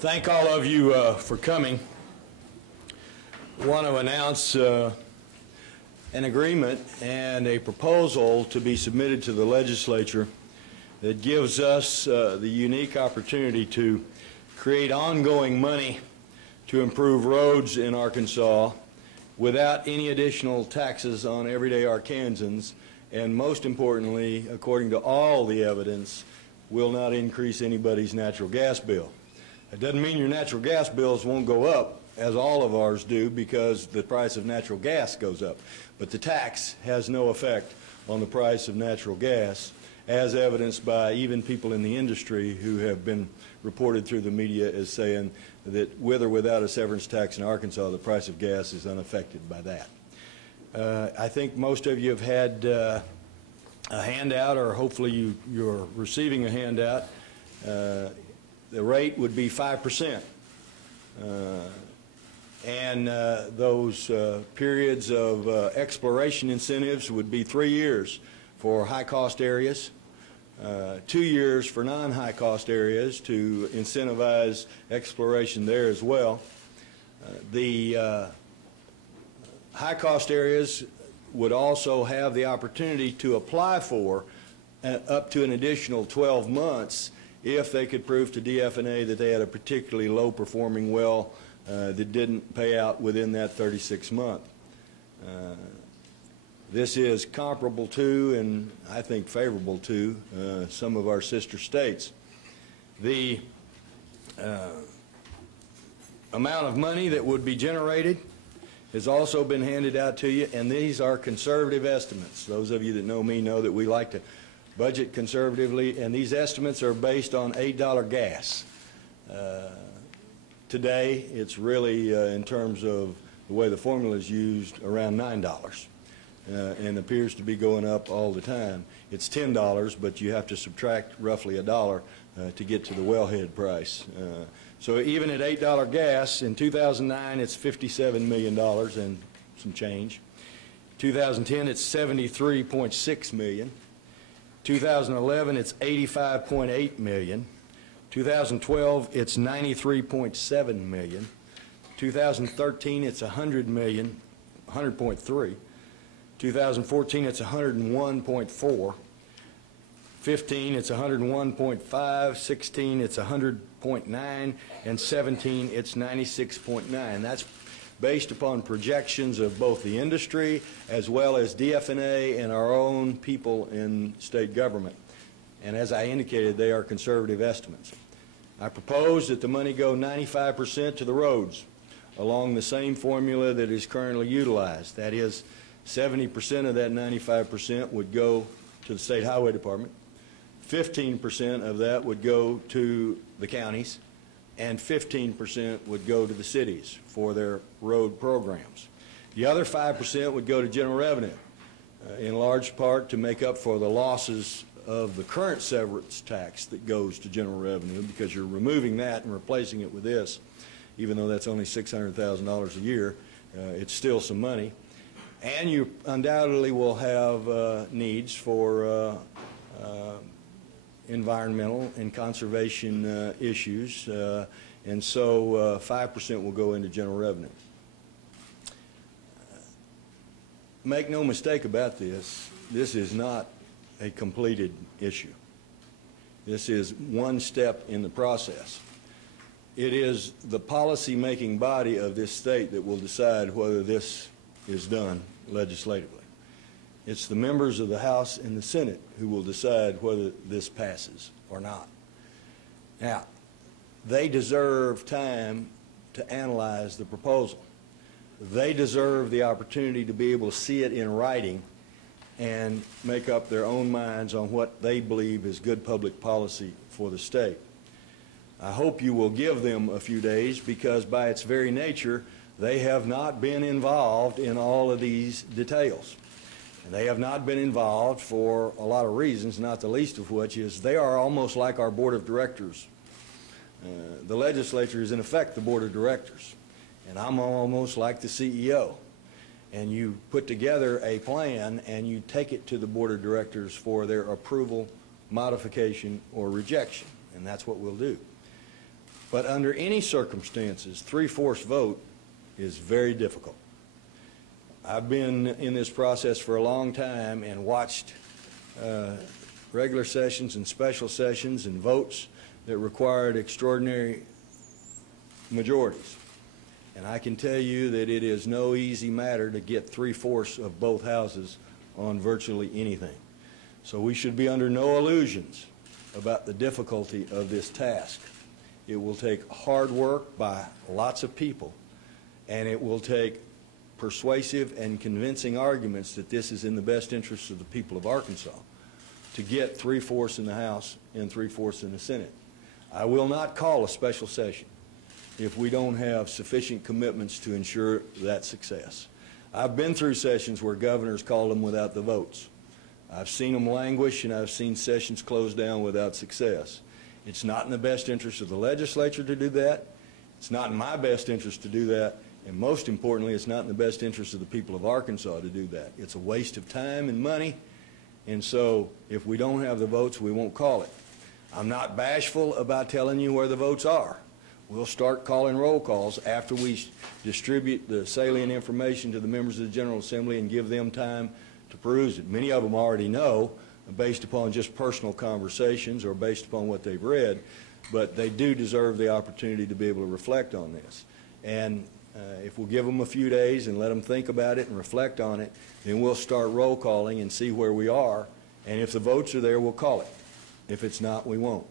Thank all of you for coming. I want to announce an agreement and a proposal to be submitted to the legislature that gives us the unique opportunity to create ongoing money to improve roads in Arkansas without any additional taxes on everyday Arkansans, and most importantly, according to all the evidence, will not increase anybody's natural gas bill. It doesn't mean your natural gas bills won't go up, as all of ours do, because the price of natural gas goes up. But the tax has no effect on the price of natural gas, as evidenced by even people in the industry who have been reported through the media as saying that with or without a severance tax in Arkansas, the price of gas is unaffected by that. I think most of you have had a handout, or hopefully you're receiving a handout. The rate would be 5%. And those periods of exploration incentives would be 3 years for high-cost areas, 2 years for non-high-cost areas to incentivize exploration there as well. The high-cost areas would also have the opportunity to apply for up to an additional 12 months if they could prove to DF&A that they had a particularly low-performing well that didn't pay out within that 36-month. This is comparable to, and I think favorable to, some of our sister states. The amount of money that would be generated has also been handed out to you, and these are conservative estimates. Those of you that know me know that we like to budget conservatively, and these estimates are based on $8 gas. Today, it's really, in terms of the way the formula is used, around $9, and appears to be going up all the time. It's $10, but you have to subtract roughly $1 to get to the wellhead price. So even at $8 gas, in 2009, it's $57 million and some change. 2010, it's $73.6 million. 2011, it's $85.8 million. 2012, it's $93.7 million. 2013, it's $100 million, 100.3. 2014, it's 101.4. 15, it's 101.5. 16, it's 100.9. And 17, it's 96.9. That's based upon projections of both the industry as well as DF&A and our own people in state government. And as I indicated, they are conservative estimates. I propose that the money go 95% to the roads along the same formula that is currently utilized. That is, 70% of that 95% would go to the State Highway Department, 15% of that would go to the counties, and 15% would go to the cities for their road programs. The other 5% would go to general revenue, in large part to make up for the losses of the current severance tax that goes to general revenue, because you're removing that and replacing it with this. Even though that's only $600,000 a year, it's still some money. And you undoubtedly will have needs for environmental and conservation issues, and so 5% will go into general revenue. Make no mistake about this, this is not a completed issue. This is one step in the process. It is the policy-making body of this state that will decide whether this is done legislatively. It's the members of the House and the Senate who will decide whether this passes or not. Now, they deserve time to analyze the proposal. They deserve the opportunity to be able to see it in writing and make up their own minds on what they believe is good public policy for the state. I hope you will give them a few days, because by its very nature, they have not been involved in all of these details. And they have not been involved for a lot of reasons, not the least of which is they are almost like our board of directors. The legislature is in effect the board of directors, and I'm almost like the CEO. And you put together a plan and you take it to the board of directors for their approval, modification, or rejection, and that's what we'll do. But under any circumstances, 3/4 vote is very difficult. I've been in this process for a long time and watched regular sessions and special sessions and votes that required extraordinary majorities. And I can tell you that it is no easy matter to get 3/4 of both houses on virtually anything. So we should be under no illusions about the difficulty of this task. It will take hard work by lots of people, and it will take persuasive and convincing arguments that this is in the best interest of the people of Arkansas to get 3/4 in the House and 3/4 in the Senate. I will not call a special session if we don't have sufficient commitments to ensure that success. I've been through sessions where governors called them without the votes. I've seen them languish, and I've seen sessions close down without success. It's not in the best interest of the legislature to do that. It's not in my best interest to do that. And most importantly, it's not in the best interest of the people of Arkansas to do that. It's a waste of time and money. And so if we don't have the votes, we won't call it. I'm not bashful about telling you where the votes are. We'll start calling roll calls after we distribute the salient information to the members of the General Assembly and give them time to peruse it. Many of them already know, based upon just personal conversations or based upon what they've read, but they do deserve the opportunity to be able to reflect on this. And if we'll give them a few days and let them think about it and reflect on it, then we'll start roll calling and see where we are. And if the votes are there, we'll call it. If it's not, we won't.